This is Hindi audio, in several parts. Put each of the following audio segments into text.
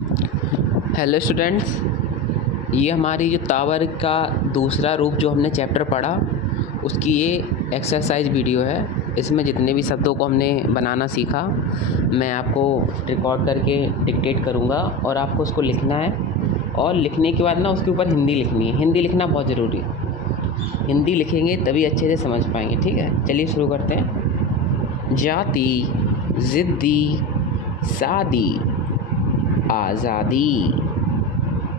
हेलो स्टूडेंट्स, ये हमारी जो टावर का दूसरा रूप जो हमने चैप्टर पढ़ा उसकी ये एक्सरसाइज वीडियो है। इसमें जितने भी शब्दों को हमने बनाना सीखा मैं आपको रिकॉर्ड करके डिक्टेट करूँगा और आपको उसको लिखना है। और लिखने के बाद ना उसके ऊपर हिंदी लिखनी है। हिंदी लिखना बहुत ज़रूरी है। हिंदी लिखेंगे तभी अच्छे से समझ पाएंगे। ठीक है, चलिए शुरू करते हैं। जाति, ज़िद्दी, शादी, आज़ादी,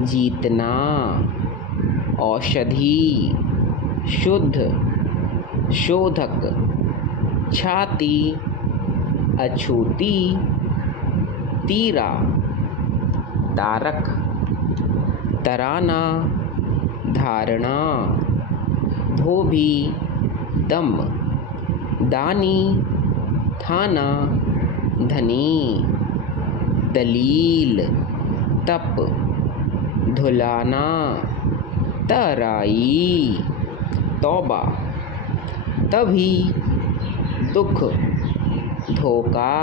जीतना, औषधि, शुद्ध, शोधक, छाती, अछूती, तीरा, तारक, तराना, धारणा, धोबी, दम, दानी, थाना, धनी, दलील, तप, धुलाना, तराई, तौबा, तभी, दुख, धोखा,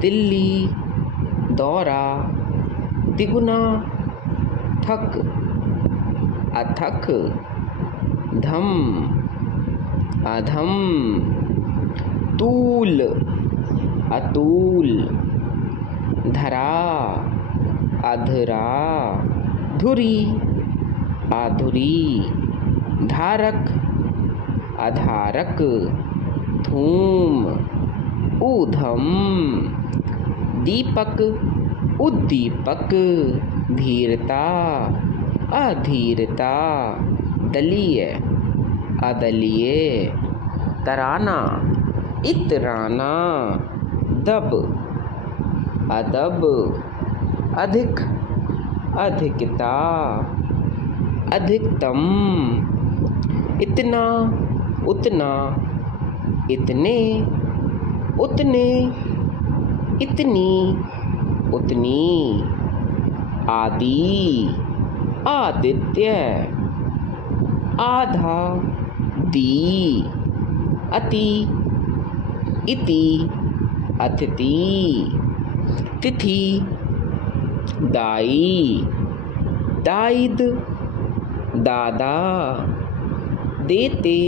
दिल्ली, दौरा, तिगुना, थक, अथक, धम, अधम, तूल, अतूल, धरा, अधरा, धुरी, आधुरी, धारक, अधारक, धूम, ऊधम, दीपक, उद्दीपक, धीरता, अधीरता, दलीय, अदलीय, तराना, इतराना, दब, अदब, अधिक, अधिकता, अधिकतम, इतना, उतना, इतने, उतने, इतनी, उतनी, आदि, आदित्य, आधा, दी, अति, इति, अतिथि, तिथि, दाई, दाइद, दादा, देते,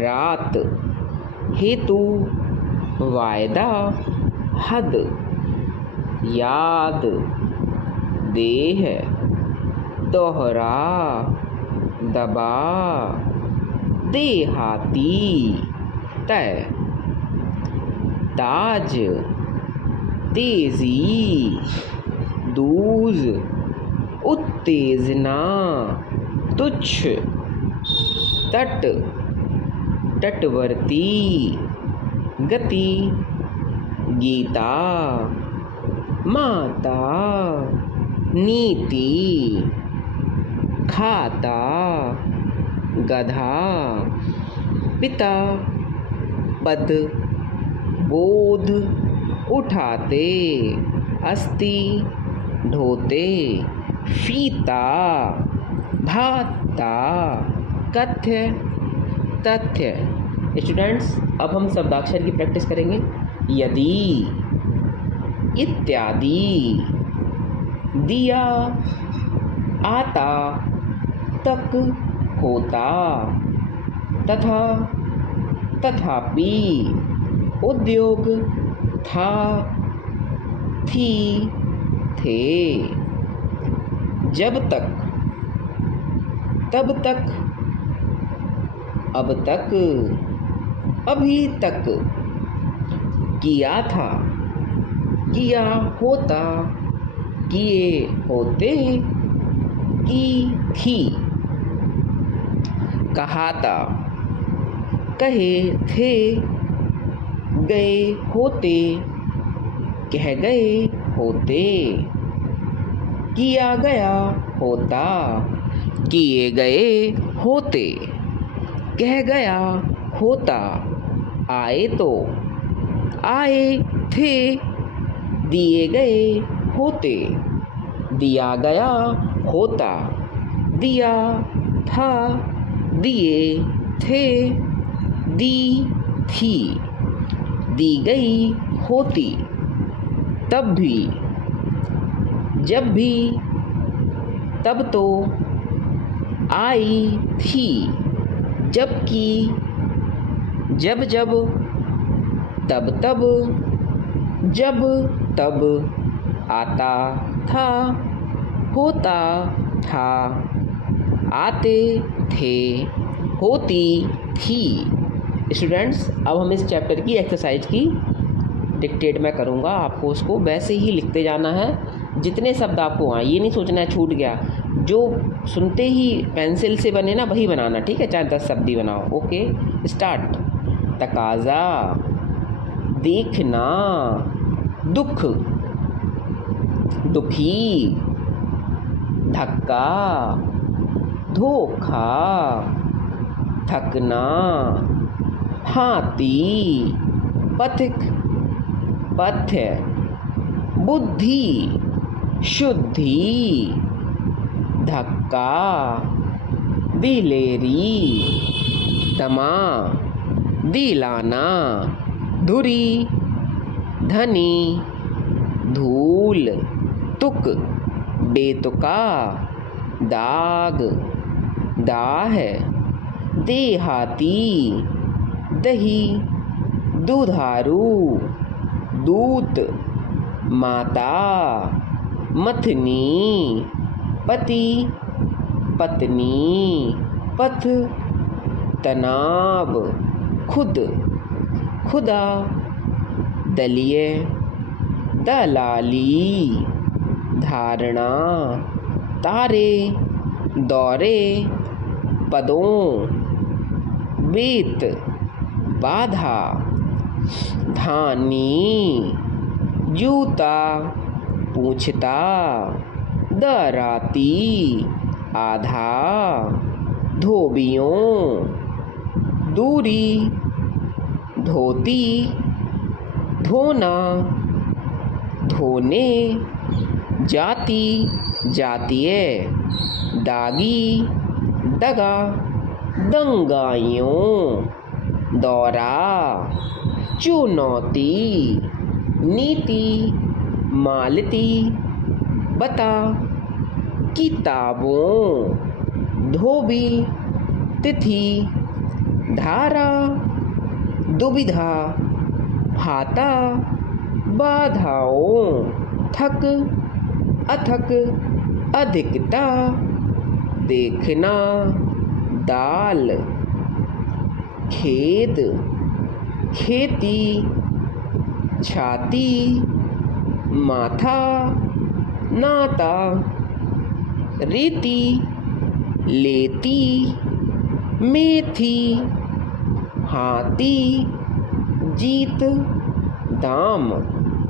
रात, हेतु, वायदा, हद, याद, देह, दोहरा, दबा, देहाती, तय, ताज, तेजी, दूज, उत्तेजना, तुच्छ, तट, तटवर्ती, गति, गीता, माता, नीति, खाता, गधा, पिता, पद, बोध, उठाते, अस्थि, ढोते, फीता, धाता, कथ्य, तथ्य। स्टूडेंट्स, अब हम शब्दाक्षर की प्रैक्टिस करेंगे। यदि, इत्यादि, दिया, आता, तक, होता, तथा, तथापि, उद्योग, था, थी, थे, जब तक, तब तक, अब तक, अभी तक, किया था, किया होता, किए होते, की थी, कहा था, कहे थे, गए होते, कह गए होते, किया गया होता, किए गए होते, कह गया होता, आए तो, आए थे, दिए गए होते, दिया गया होता, दिया था, दिए थे, दी थी, दी गई होती, तब भी, जब भी तब तो आई थी, जबकि जब जब तब तब जब तब आता था, होता था, आते थे, होती थी। स्टूडेंट्स, अब हम इस चैप्टर की एक्सरसाइज की डिक्टेट मैं करूँगा, आपको उसको वैसे ही लिखते जाना है जितने शब्द आपको आए। ये नहीं सोचना है छूट गया, जो सुनते ही पेंसिल से बने ना वही बनाना, ठीक है, चाहे 10 शब्द ही बनाओ। Okay, start. तकाजा, देखना, दुख, दुखी, धक्का, धोखा, थकना, हाथी, पथिक, पथ्य, बुद्धि, शुद्धि, धक्का, दिलेरी, दमा, दिलाना, धुरी, धनी, धूल, तुक, बेतुका, दाग, दाह, देहाती, दही, दुधारू, दूत, माता, मथनी, पति, पत्नी, पथ, तनाव, खुद, खुदा, दलिए, दलाली, धारणा, तारे, दौरे, पदों, वेत, बाधा, धानी, जूता, पूछता, दराती, आधा, धोबियों, दूरी, धोती, धोना, धोने, जाति, जातीय, दागी, दगा, दंगाइयों, दौरा, चुनौती, नीति, मालती, बता, किताबों, धोबी, तिथि, धारा, दुविधा, भाता, बाधाओं, थक, अथक, अधिकता, देखना, दाल, खेद, खेती, छाती, माथा, नाता, रीति, लेती, मेथी, हाथी, जीत, दाम।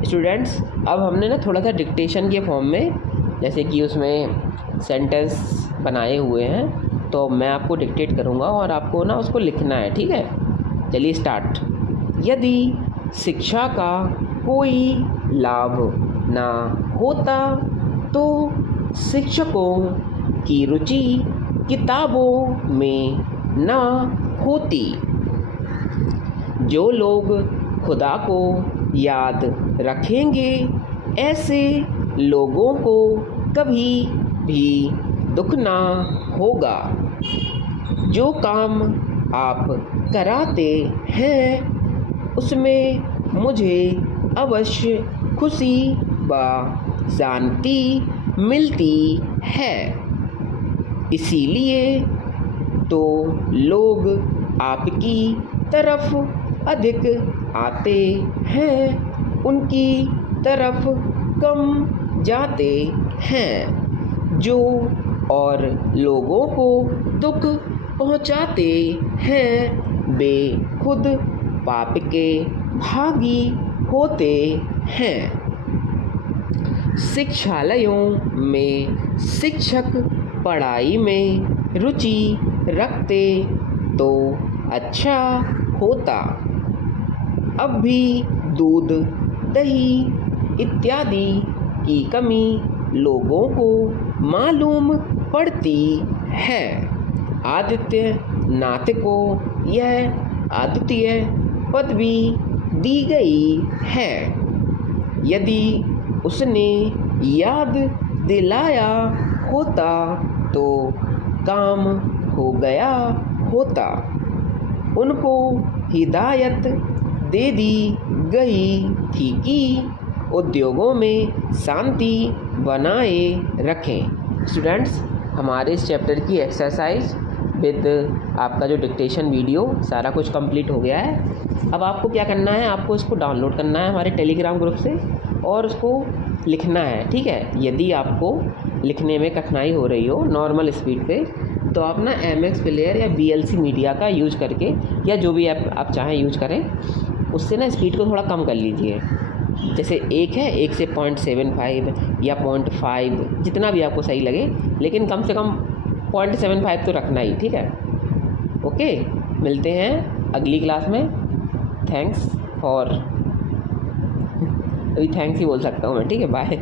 स्टूडेंट्स, अब हमने ना थोड़ा सा डिक्टेशन के फॉर्म में, जैसे कि उसमें सेंटेंस बनाए हुए हैं, तो मैं आपको डिक्टेट करूँगा और आपको ना उसको लिखना है, ठीक है। चलिए स्टार्ट। यदि शिक्षा का कोई लाभ ना होता तो शिक्षकों की रुचि किताबों में ना होती। जो लोग खुदा को याद रखेंगे, ऐसे लोगों को कभी भी दुख ना होगा। जो काम आप कराते हैं उसमें मुझे अवश्य खुशी व शांति मिलती है। इसीलिए तो लोग आपकी तरफ अधिक आते हैं, उनकी तरफ कम जाते हैं। जो और लोगों को दुख पहुंचाते हैं वे खुद पाप के भागी होते हैं। शिक्षालयों में शिक्षक पढ़ाई में रुचि रखते तो अच्छा होता। अब भी दूध, दही इत्यादि की कमी लोगों को मालूम पड़ती है। आदित्य नाथ को यह अद्वितीय पदवी दी गई है। यदि उसने याद दिलाया होता तो काम हो गया होता। उनको हिदायत दे दी गई थी कि उद्योगों में शांति बनाए रखें। स्टूडेंट्स, हमारे इस चैप्टर की एक्सरसाइज विद आपका जो डिक्टेशन वीडियो सारा कुछ कंप्लीट हो गया है। अब आपको क्या करना है, आपको इसको डाउनलोड करना है हमारे टेलीग्राम ग्रुप से और उसको लिखना है, ठीक है। यदि आपको लिखने में कठिनाई हो रही हो नॉर्मल स्पीड पे, तो आप ना MX प्लेयर या VLC मीडिया का यूज करके या जो भी ऐप आप चाहें यूज करें, उससे ना स्पीड को थोड़ा कम कर लीजिए। जैसे एक है, एक से 0.75 या 0.5 जितना भी आपको सही लगे, लेकिन कम से कम 0.75 तो रखना ही, ठीक है। ओके, मिलते हैं अगली क्लास में। थैंक्स फॉर अभी थैंक्स ही बोल सकता हूँ मैं, ठीक है। बाय।